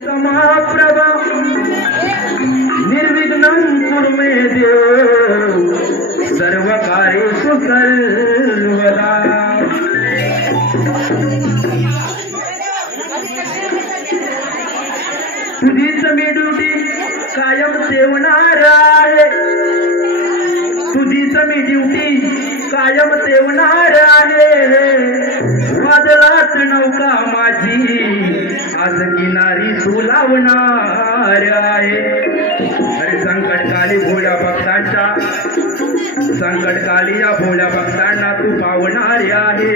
समाप्रभ निर्विघ्नं कुरु मे देव सर्व कार्येषु सर्वदा। तुझीच मी ड्युटी कायम ठेवणार आहे, तुझीच मी ड्युटी कायम ठेवणार आहे। वादळात नौका माझी आज किनारी तू लावणार आहे। अरे संकटकाली भोळ्या भक्तांच्या, संकटकाली या भोळ्या भक्तांना तू पावणार आहे,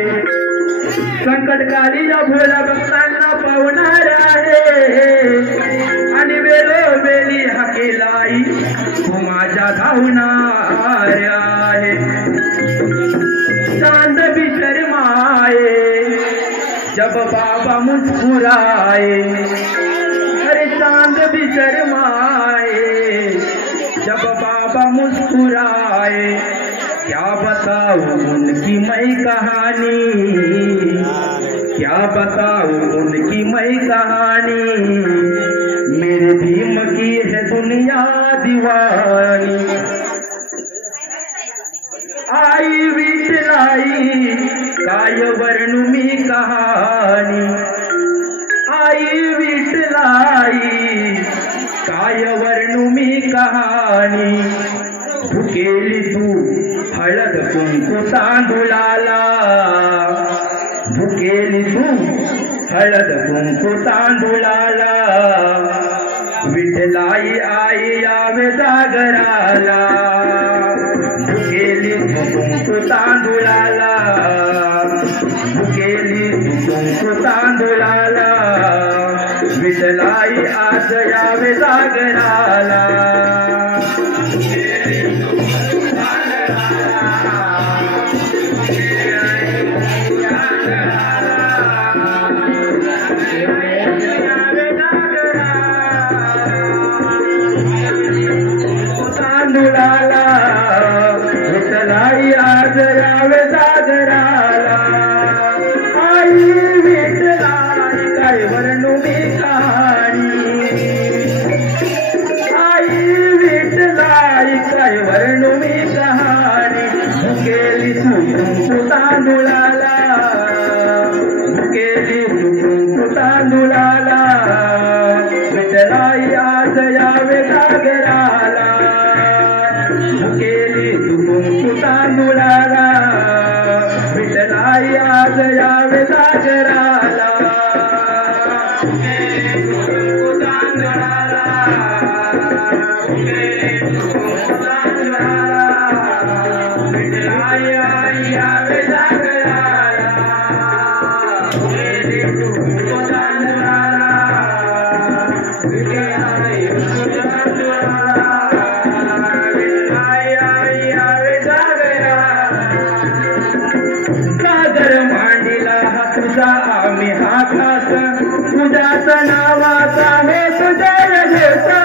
संकटकाली या भोळ्या भक्तांना पावणार आहे। आणि वेळोवेळी हाकेलाई तू माझ्या धावणार आहे। चांद भी शर्माए जब बाबा मुस्कुराए, अरे चांद भी शर्माए जब बाबा मुस्कुराए। क्या बताऊं उनकी मैं कहानी, क्या बताऊं उनकी मैं कहानी। मेरे भीम की है दुनिया दीवानी। आई विठलाई काय वर्णू मी कहानी, आई विठलाई काय वर्णू मी कहानी। भुकेली तू हळद कुंकू तांदुळाला, भुकेली तू हळद कुंकू तांदुळाला। विठलाई आई यावे जागराला, भुकेली तू कुंकू तांदुळाला, भुकेली तू कुंकू तांदुळाला। विठलाई आज यावे जागराला। तांदुळाला विठलाई आज यावे जागराला। आई विठलाई काय वर्णू मी कहानी, आई विठलाई काय वर्णू मी कहानी। भुकेली तू कुंकू तांदुळाला, भुकेली तू कुंकू तांदुळाला। विठलाई आज यावे जागराला, भुकेली तू कुंकू तांदुळाला। विठलाई आज यावे जागराला, भुकेली तू कुंकू तांदुळाला, भुकेली तू कुंकू तांदुळाला। विठलाई आज यावे जागराला, भुकेली तू कुंकू तांदुळाला, विठलाई कुंकू तांदुळाला। सागर मांडीला हा तुझा आम्ही हा खास, तुझ्याच नावाचा हे तुझ्या घोषा,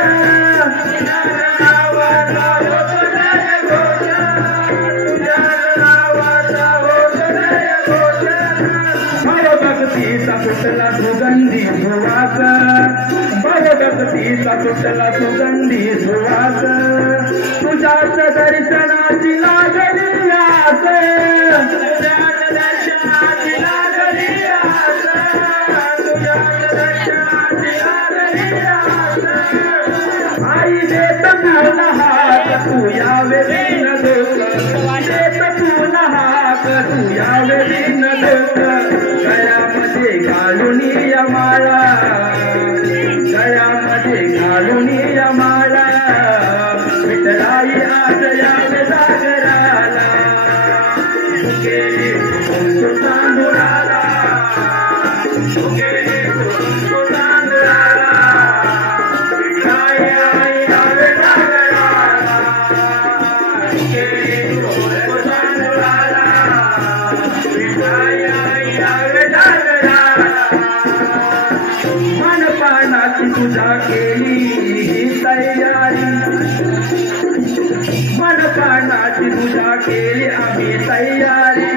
नावाचा हो तुझ्या घोषा, तुझ्या नावाचा हो तुझ्या घोषा। भक्तीचा कुठला सुगंधी सुवास, भक्तीचा कुठला सुगंधी सुवास। तुझ्याच दर्शनाची लागली आस, तुझ्याच दर्शनाची लागली आस, तुझ्याच दर्शनाची लागली आस। आई देत तुला हाक तू यावे बिन दोष, देत तुला हाक तू यावे बिन दोष। गळ्यामध्ये घालून या माळा, गळ्यामध्ये घालून या माळा। विठलाई आज यावे जागराला, भुकेली तू कुंकू तांदुळाला, भुकेली तू कुंकू तांदुळाला। विठलाई आई यावे जागराला, भुकेली तू कुंकू तांदुळाला। विठलाई आई यावे जागराला। मनपानाची तुझा केली ही तयारी, मनपानाची तुझा केली आम्ही तयारी।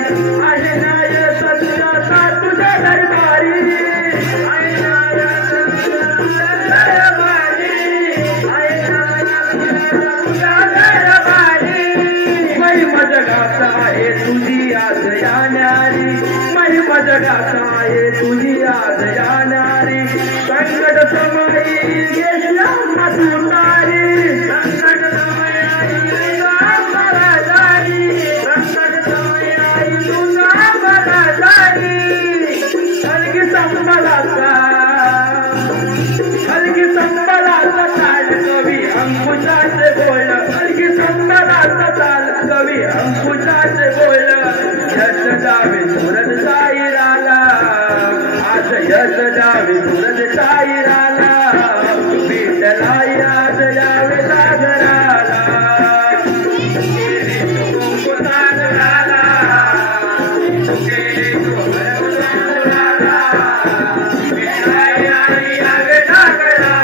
आहे नाय सत्याचा तुझ्या दरबारी, आहे नाय जाणारी संकट समयी घेतला तुतारी संकट समयी तुझा मला जारी संकट समयी तुझा मला जारी हलगी संबलाचा ताल कवी अंकुशाचे बोल हलगी संबलाचा ताल कवी अंकुशाचे बोल यश जावे सूरज साईराला आज यश जावे सूरज साईराला विठ्ठलाई आज यावे सागराला कुंकुतांगराला विठ्ठलाई यावे सागराला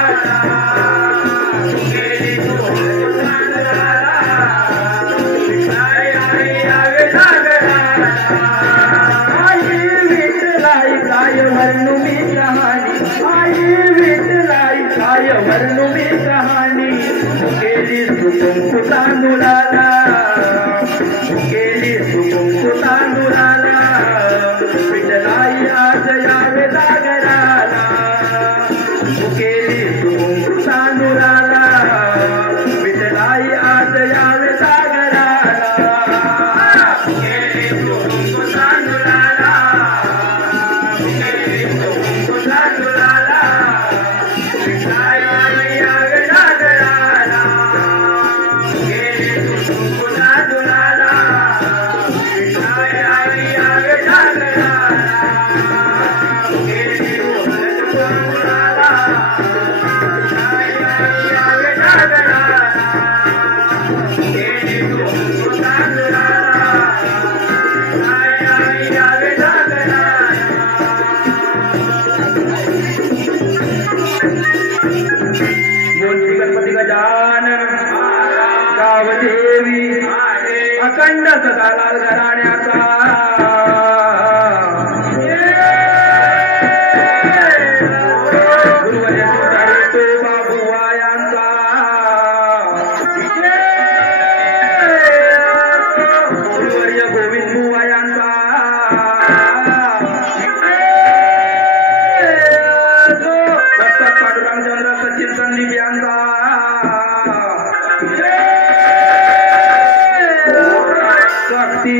वर्णुमी कहाणी केली सुकुंकुतांदुराला केली सुकुंकुतांदुराला विठ्ठलाई आज यावे सागराला केली सुकुंकुतांदुराला विठ्ठलाई आज यावे सागराला केली सुकुंकुतांदुराला केली सुकुंकुतांदुराला गणपती गजानन गावदेवी अखंड सदालाल घराण्याचा गुरुवर्य तो बाबुवायांचा गुरुवर्य गोविंद बुवायांचा पांडुरंगचंद्र सचिन संदीप यांचा शक्ती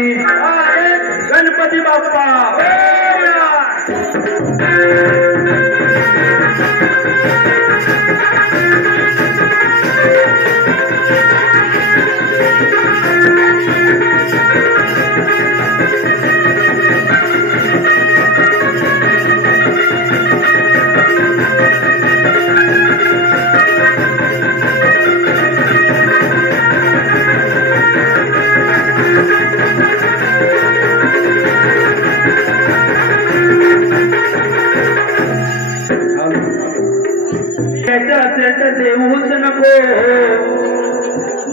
गणपती बाप्पा देऊच नको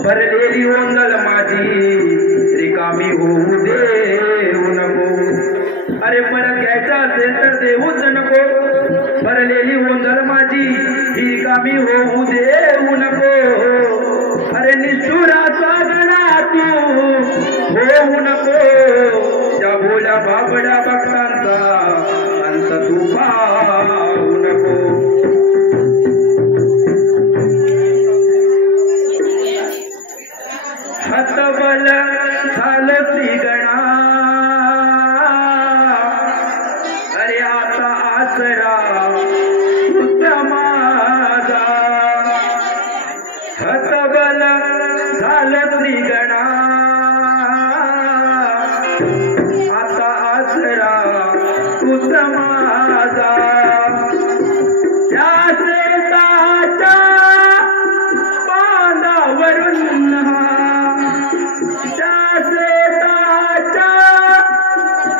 भरलेली ओंदल माझी रिकामी होऊ देऊ नको अरे परत घ्यायचं असेल तर देऊच नको भरलेली ओंदल माझी रिकामी होऊ देऊ नको अरे निष्ठुराचा गणा तू होऊ नको त्या भोल्या बाबड्या भक्तांचा अंत तू पाहू नको हतबल झालं श्रीगणा अरे आता आसरा उत्तमाचा हतबल झालं श्रीगणा आता आसरा उत्तमाचा त्याचे ताच्या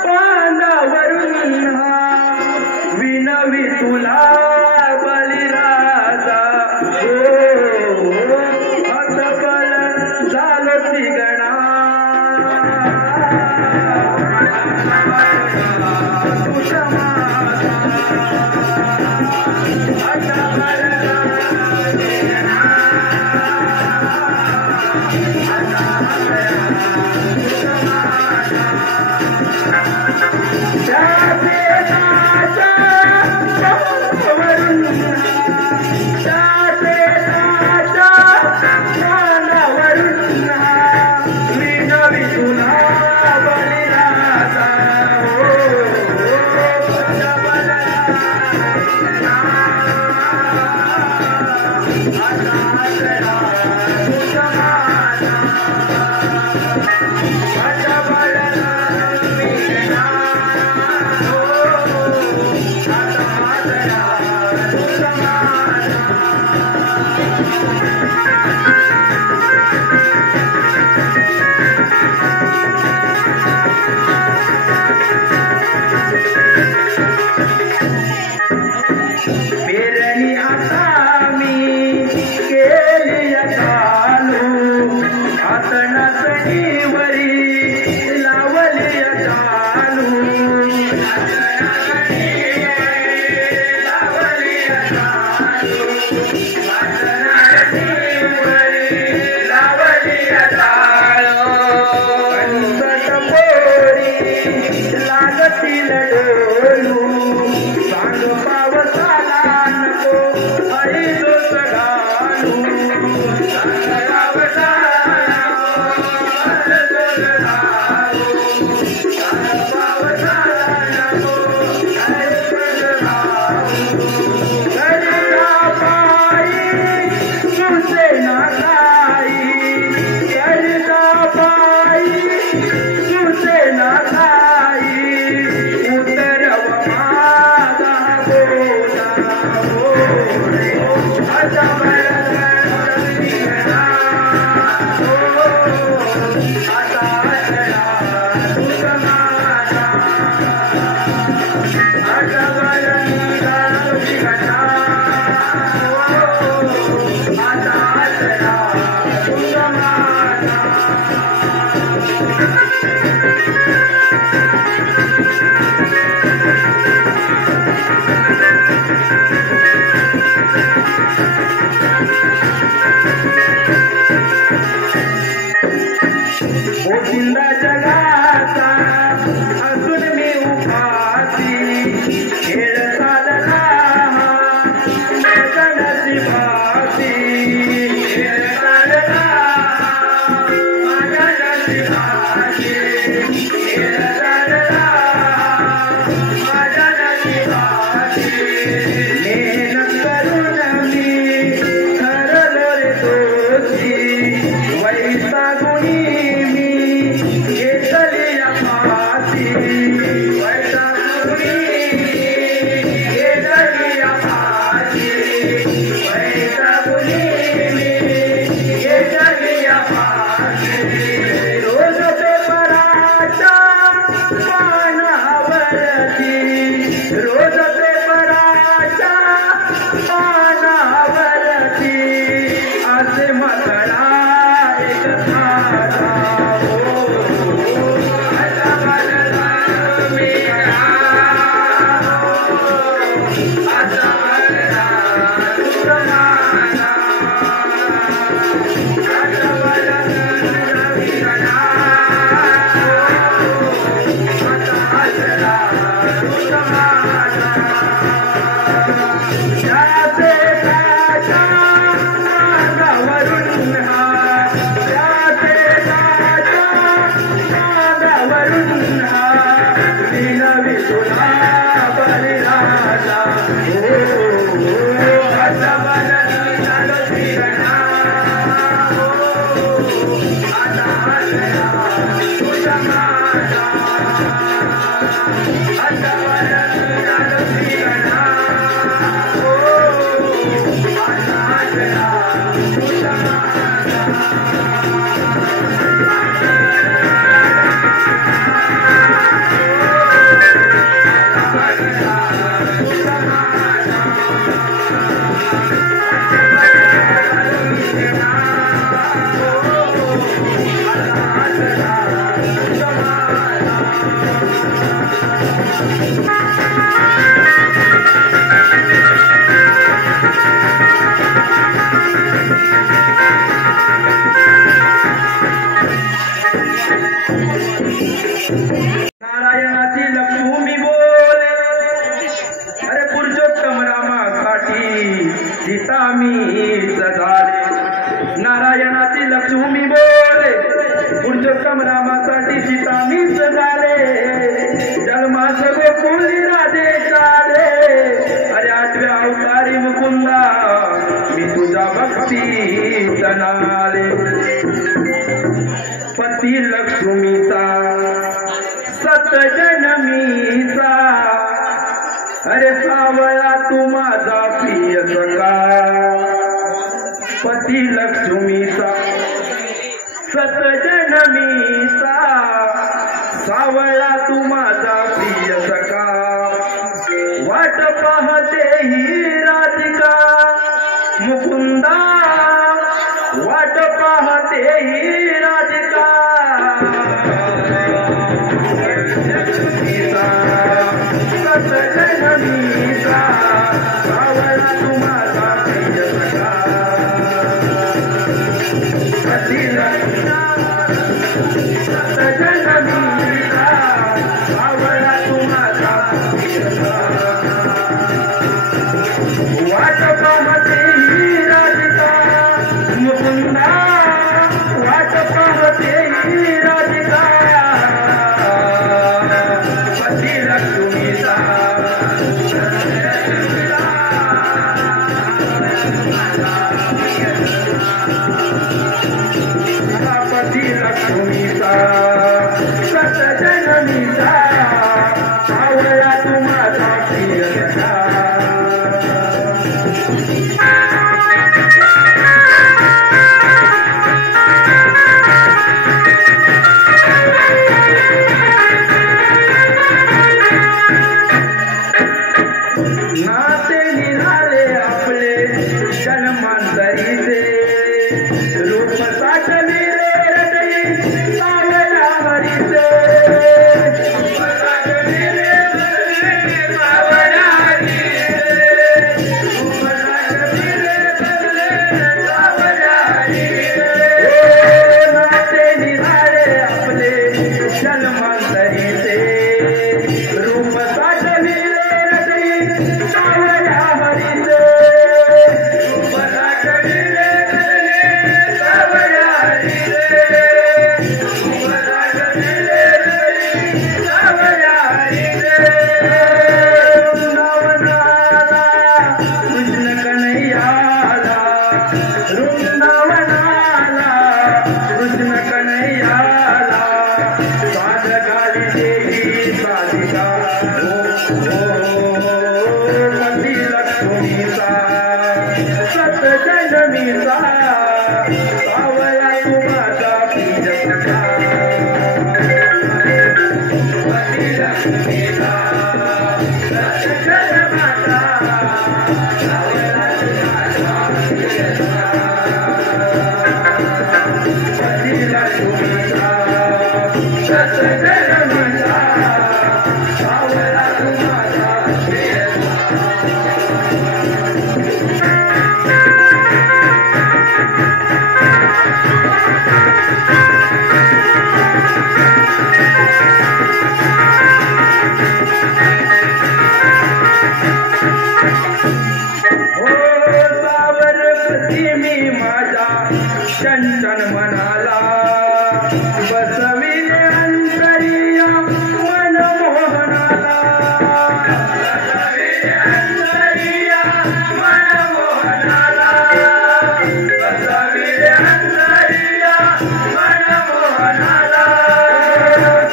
पांदावरून विनवी तुला बलिराजा हो हतबल झालो श्रीगणा नारायणाची लक्ष्मी बोले, अरे पुरुषोत्तम रामासाठी सीता मीच झाले. नारायणाची लक्ष्मी बोले, पुरुषोत्तम रामासाठी सीता मीच झाले. जन्मास गोकुळी राधे चाले, अरे आठव्या अवतारी मुकुंदा मी तुझा भक्ती तनाले. पती लक्ष्मीचा सतजनमीचा, अरे सावळा तू माझा प्रिय सखा. पती लक्ष्मीचा सतजनमीचा, सावळा तू माझा प्रिय सखा. वाट पाहते ही राधिका मुकुंदा, वाट पाहते ही राधिका. सतजनमीचा, सावळा तू माझा जनमीचा सावळा तू माझा प्रियसखा नाते निराळे आपले जन्मांतरीचे रूप साठविले हृदयी सावळ्या हरीचे रूप साठविले हृदयी सावळ्या हरीचे रूप साठविले हृदयी सावळ्या हरीचे नाते निराळे आपले जन्मांतरीचे रूप साठविले सावळ्या हरीचे रूप साठविले सावळ्या हरीचे रूप साठविले सावळ्या हरीचे वृंदावनाला कृष्ण कन्हैयाला वृंदावनाला कृष्ण कन्हैयाला साध घाली देवी साधिका सत जनमीचा सावळा तू माझा प्रियसखा पती लक्ष्मीचा सत जनमाता सावळा तू माझा प्रियसखा पती लक्ष्मीचा सत जनमाता सावळा तू माझा मी माझा चंचन मनाला बसविले अंतरिया मनमोहनाला बसविले अंतरिया मनमोहनाला बसविले अंतरिया मनमोहनाला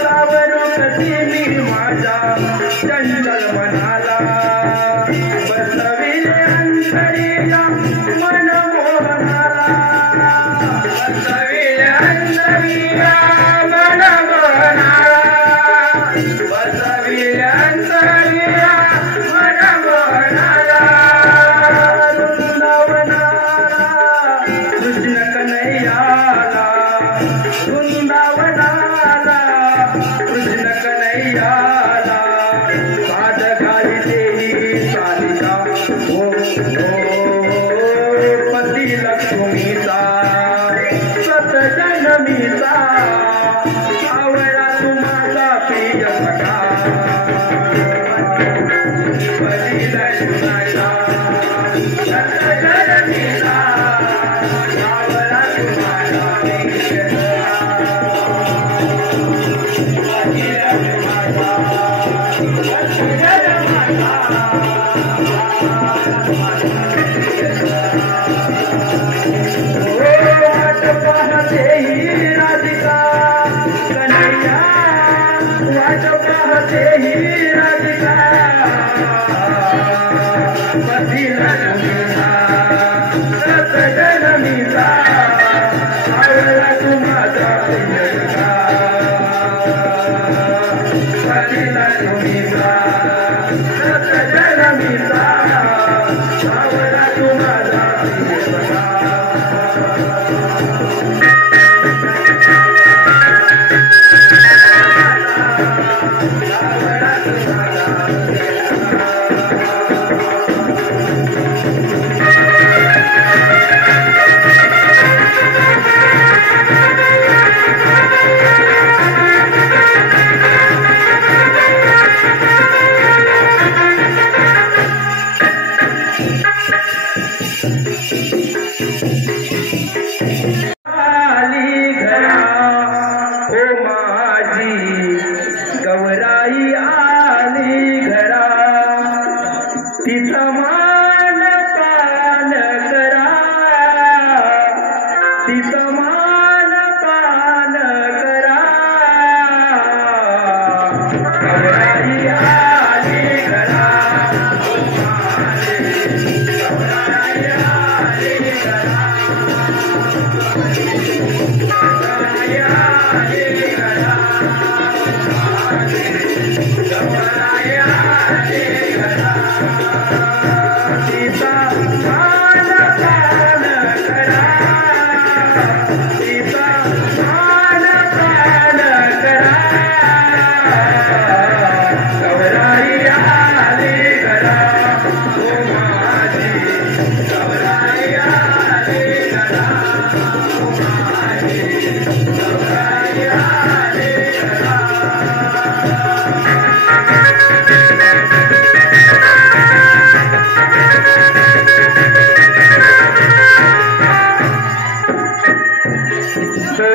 सावरुकती मी माझा चंचल मनाला बसविले अंतरिया मनमोहनाला बसविले अंतरिया मनमोहनाला बसविले अंतरिया मनमोहनाला वृंदावनाला कृष्ण कन्हैयाला वृंदावनाला कृष्ण कन्हैयाला साध घाली देवी साधिका पती लक्ष्मीचा सत जनमीचा सावळा तू माझा प्रियसखा पती लक्ष्मीचा सत जनमीचा सावळा तू माझा प्रियसखा पती लक्ष्मीचा सत जनमाता वाट पाहते ही राधिका कन्हैया वाट पाहते ही राधिका पती लक्ष्मीचा सत जनमीचा सावळा तू माझा प्रियसखा पती लक्ष्मीचा सत जनमीचा सावळा तू माझा प्रियसखा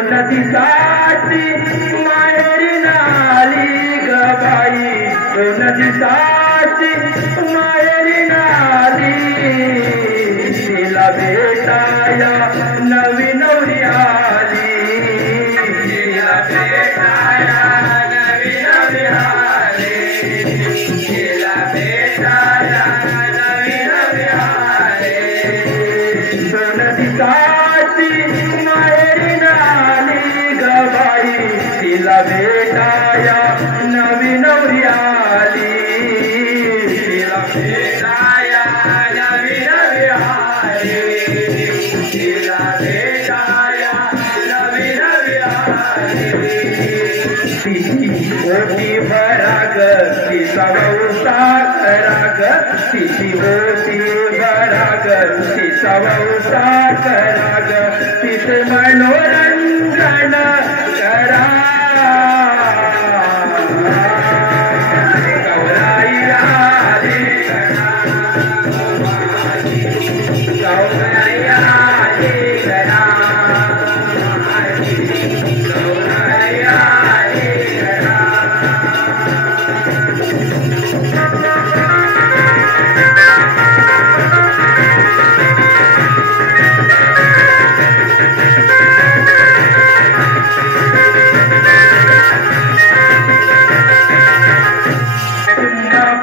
नदीसाठी माहेरी नाली ग बाई, नदीसाठी माहेरी नाली, तिला भेटाया नवी नवरी आली, तिला भेटाया नवी नवरी आली, तिला भेटाया नवी नवरी आली, नदीसाठी माहेरी नाली ग बाई, तिला भेटाया नवी नवरी आली, तिला भेटाया नवी नवरी आली, तिला भेटाया नवी नवरी आली, तिची ओटी भरा ग तिचा वौसा करा ग, तिची ओटी भरा ग तिचा वौसा करा ग, तिचे मनोरंजन करा, गौराई आली करा, गौराई आली करा, गौराई आली करा.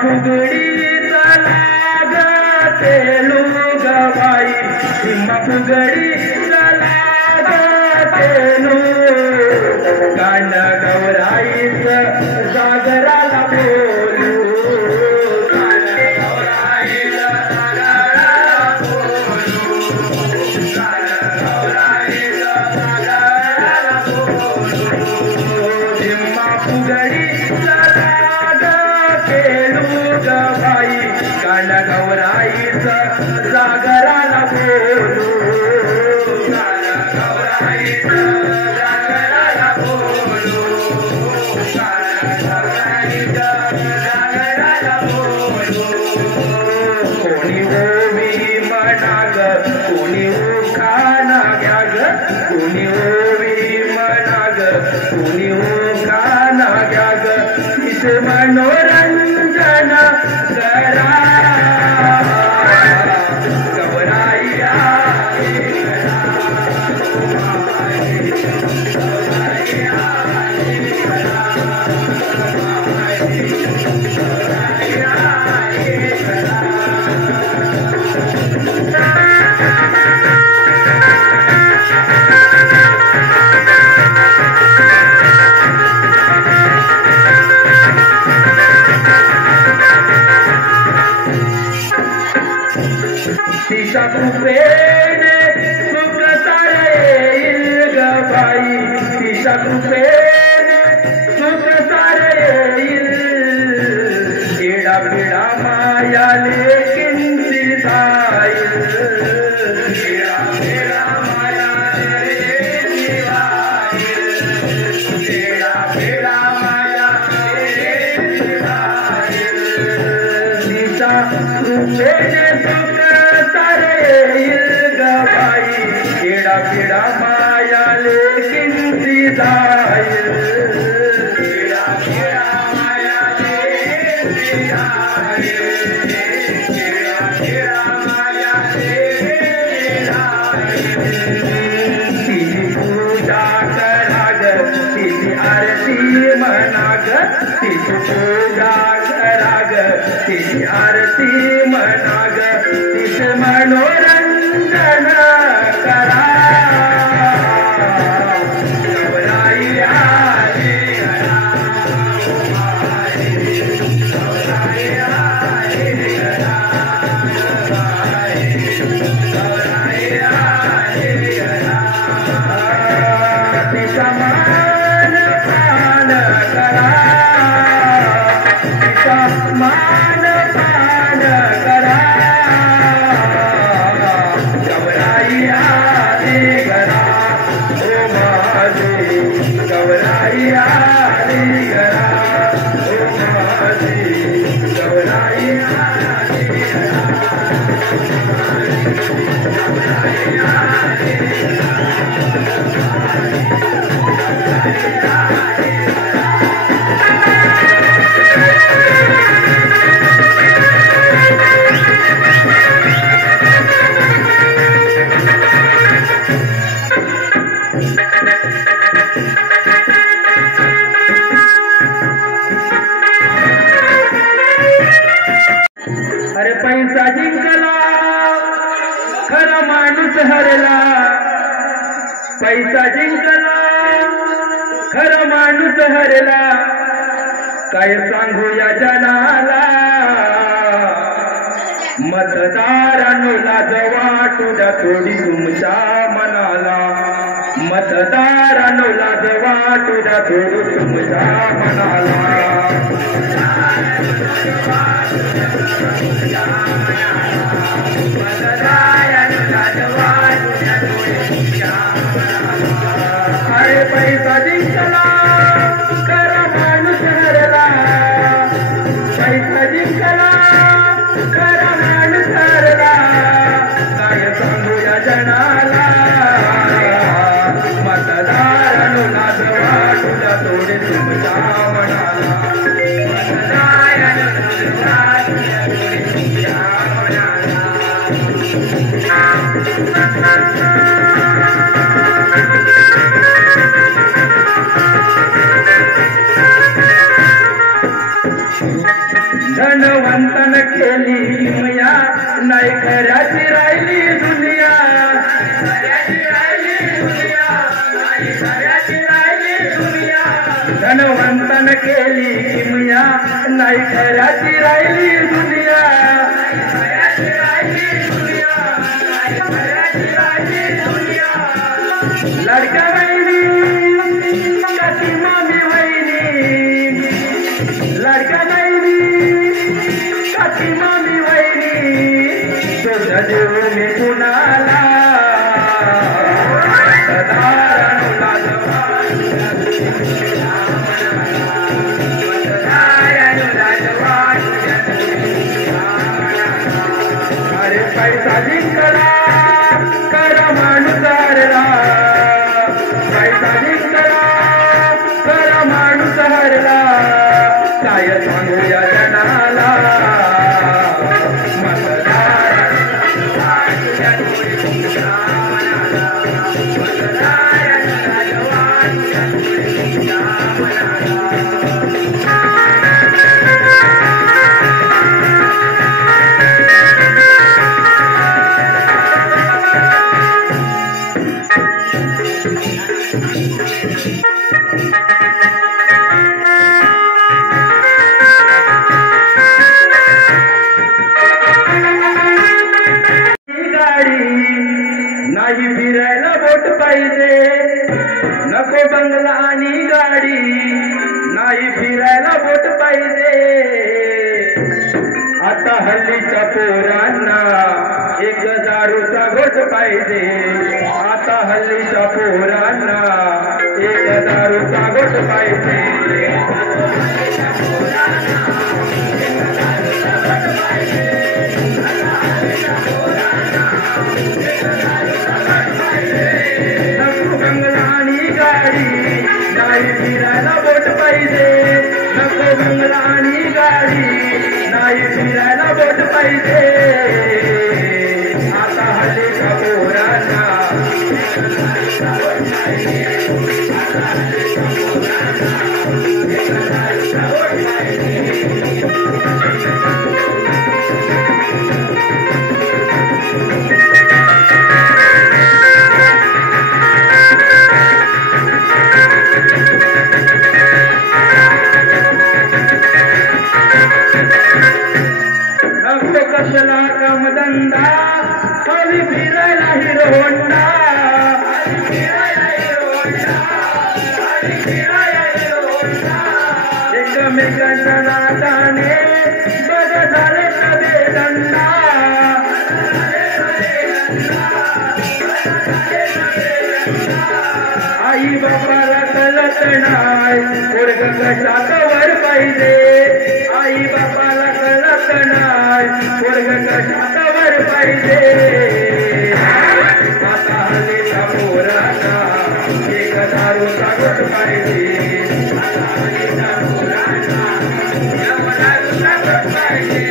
फुगडीचा लागते लोग बाई, फुगडीचा लागते लोग, गाण गौराईचं जागराला बोलू, गाण गौराईचं जागराला बोलू, गाण गौराईचं जागराला बोलू, फुगडीचा ग बाई, गाण गौराईचं जागराला बोलू, गाण गौराईचं जागराला बोलू, गाण गौराईचं जागराला बोलू, कोणी ओवी म्हणा ग कोणी उखाणा घ्या ग, कोणी ओवी म्हणा ग कोणी उखाणा घ्या ग, तिचे मनोरंजन करा, गौराई आली करा, गौराई आली करा, गौराई आली करा. तिच्या कृपेने सुख सारेल ग बाई, तिच्या कृपेने सुख सारेल, पिढा पिढा मायाले किंची जाईल, पिढा पिढा मायाले किंची जाईल, पिढा पिढा मायाले किंची जाईल, तिच्या कृपेने पिढा पिढा मायाले किंची जाईल, पिढा पिढा मायाले किंची जाईल, पिढा पिढा मायाले किंची जाईल, तिची पूजा करा ग तिची आरती म्हणा ग, तिची पूजा करा ग तिची आरती म्हणा ग, तिचे मनोरंजन खरा माणूस हरला पैसा जिंकला खरा माणूस हरला काय सांगूया जनाला मतदारांनो लाज वाटू द्या थोडी तुमच्या मनाला मतदारांनो लाज वाटू द्या थोडी तुमच्या मनाला अरे पैसा जिंकला खरा माणूस हरला पैसा जिंकला खरा माणूस हरला काय सांगूया जनाला मतदारांनो लाज वाटू द्या थोडे तुमच्या मनाला धनवंतन केली हिमया नाही खऱ्याची राहिली दुनिया धनवंतन केली हिमया नाही खऱ्याची राहिली दुनिया लडक्या वहिनी कशी मामी वहिनी लडक्या वहिनी कशी मामी वहिनी तुझ्या देऊ मी कुणाला अरे पैसा जिंकला खरा माणूस हरला पैसा जिंकला खरा माणूस हरला काय सांगूया जनाला नाही फिरायला बोट पाहिजे नको बंगला आणि गाडी नाही फिरायला बोट पाहिजे आता हल्लीच्या पोरांना एक दारूचा घोट पाहिजे आता हल्लीच्या पोरांना एक दारूचा घोट पाहिजे नाही फिरायला बोट पाहिजे नको बंगला आणि गाडी नाही फिरायला बोट पाहिजे आता हल्लीच्या पोरांना कशाला कामधंदा हवी फिरायला हिरो होंडा एकमेकांच्या नादाने बघ झाले सगळे दंडा आई बापाला कळत नाही पोरग कशात वर पाहिजे आई बापाला कळत नाही पोरग कशात वर पाहिजे आता हल्लीच्या पोरांना एक दारूचा घोट पाहिजे आता हल्लीच्या पोरांना एक दारूचा घोट पाहिजे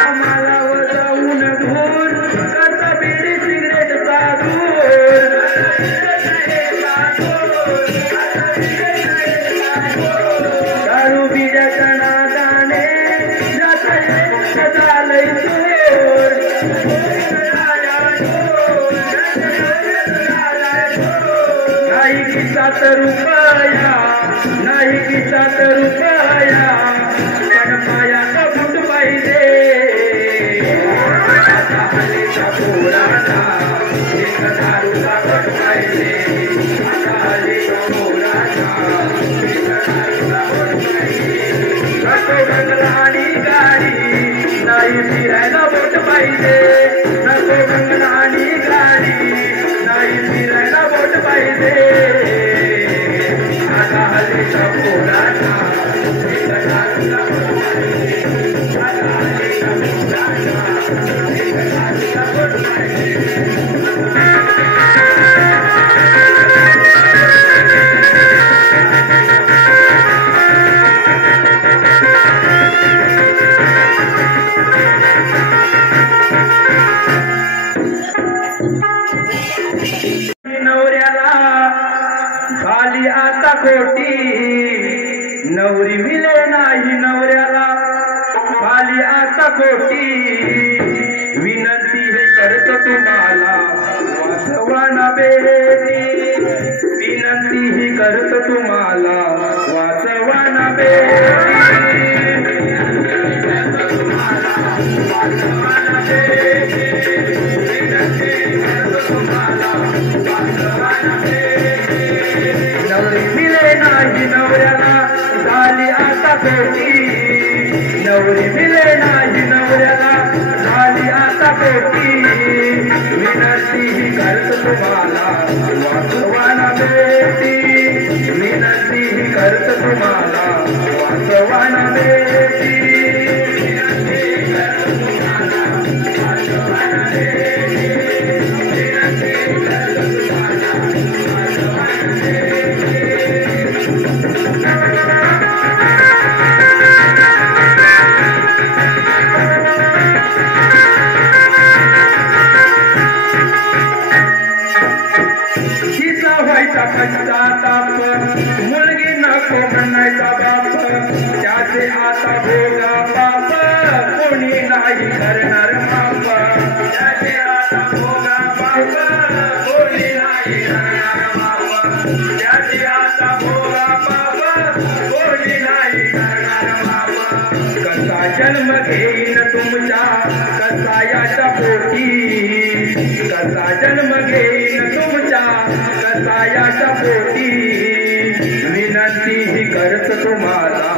आम्हाला जाऊन दूर कसा बिडी सिगरेट दूर खिशात रुपया, नाही खिशात रुपया, पण पायात बूट पाहिजे. आता हल्लीच्या पोरांना एक दारूचा घोट पाहिजे. आता हल्लीच्या पोरांना एक दारूचा घोट पाहिजे. नको बंगला आणि गाडी, नाही फिरायला बोट पाहिजे. नको बंगला आणि गाडी, नाही फिरायला बोट पाहिजे. आता हल्लीच्या पोरांना एक दारूचा घोट पाहिजे. आता हल्लीच्या पोरांना एक दारूचा घोट पाहिजे. नवऱ्याला झाली आता खोटी, नवरी मिले नाही नवऱ्याला झाली आता खोटी. विनंती ही करतो तुम्हाला वाचवाना बेटी. विनंती ही करतो तुम्हाला वाचवाना बेटी. वाचवाना बेटी. नवरी मिले नाही नवऱ्याला झाली आता खोटी. नवरी मिले नाही नवऱ्याला झाली आता खोटी. विनंती ही करतो तुम्हाला वाचवाना बेटी. विनंती ही करतो तुम्हाला वाचवाना बेटी. पश्चाताप मुलगी नको म्हणायचा बाप. त्याचे आता भोगा बाप, कोणी नाही करणार माप. त्याचे आता भोगा बाप, कोणी नाही करणार माप. त्याचे आता भोगा बाप, कोणी नाही करणार माप. कसा जन्म घेईन तुमच्या कसायाच्या पोटी. कसा जन्म घेईन तुमच्या कसायाच्या पोटी. विनंती ही करत तुम्हाला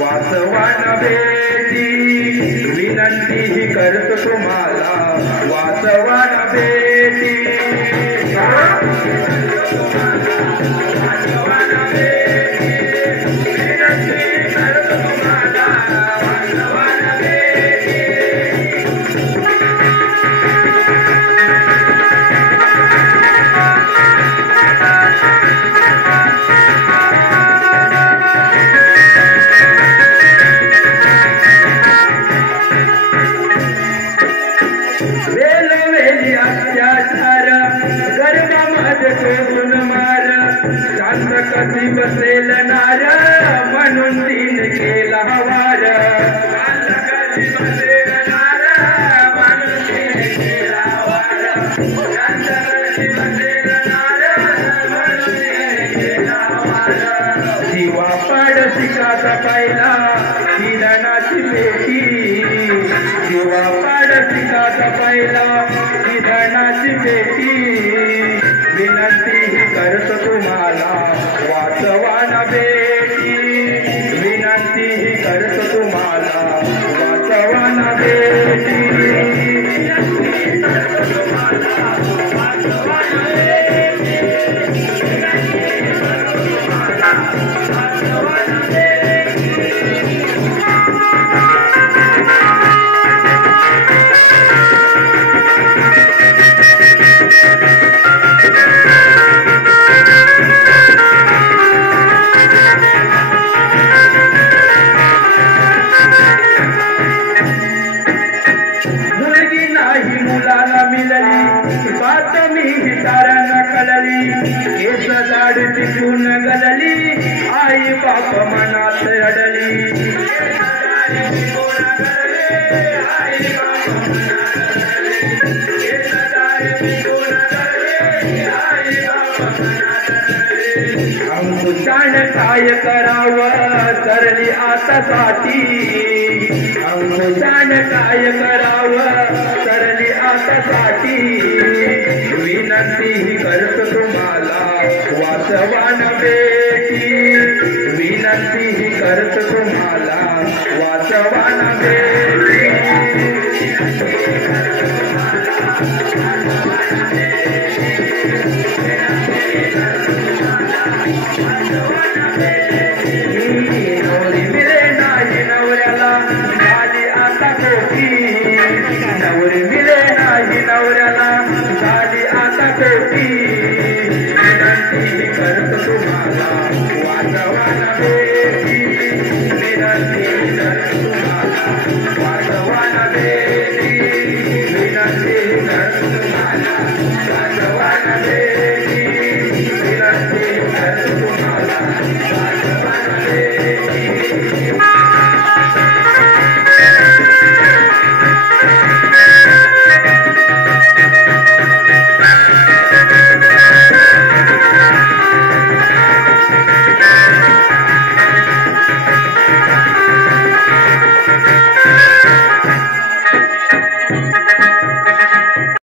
वाचवाना बेटी. विनंती ही करत तुम्हाला वाचवाना बेटी. वाचवाना बेटी. विनंती करत तुम्हाला वाचवाना बेटी. वेलोवेली अत्याचार गर्भामध्ये शोधून मार. शांत कधी बसेल नार, म्हणून दिन केला वार. शांत कधी बसेल नार, म्हणून दिन केला वार. शांत कधी बसेल नार, म्हणून दिन केला वार. जीवा पाड शिकाचा पहिला हिरणाची पेटी. जीवा पाड शिकाचा पहिला हिरणाची पेटी. विनंती ही करत तुम्हाला वाचवाना बेटी. विनंती ही करत तुम्हाला वाचवाना बेटी. विनंती करत तुम्हाला वाचवाना बेटी. विनंती करत तुम्हाला वाचवाना बेटी. तिथून गलली आई बाप मनात अडली. जीवा अंकुशाने काय करावं सरली आता साठी अंकुशाने काय करावं सरली आता साठी विनंती ही करतो तुम्हाला वासवान बेटी विनंती ही करतो तुम्हाला वासवान बेटी नवरी मिळे नाही नवऱ्याला झाली आता कोठी नवरी मिळे नाही नवऱ्याला झाली आता कोठी विनंती करतो तुम्हाला वासवान बेटी विनंती करतो तुम्हाला वासवान बेटी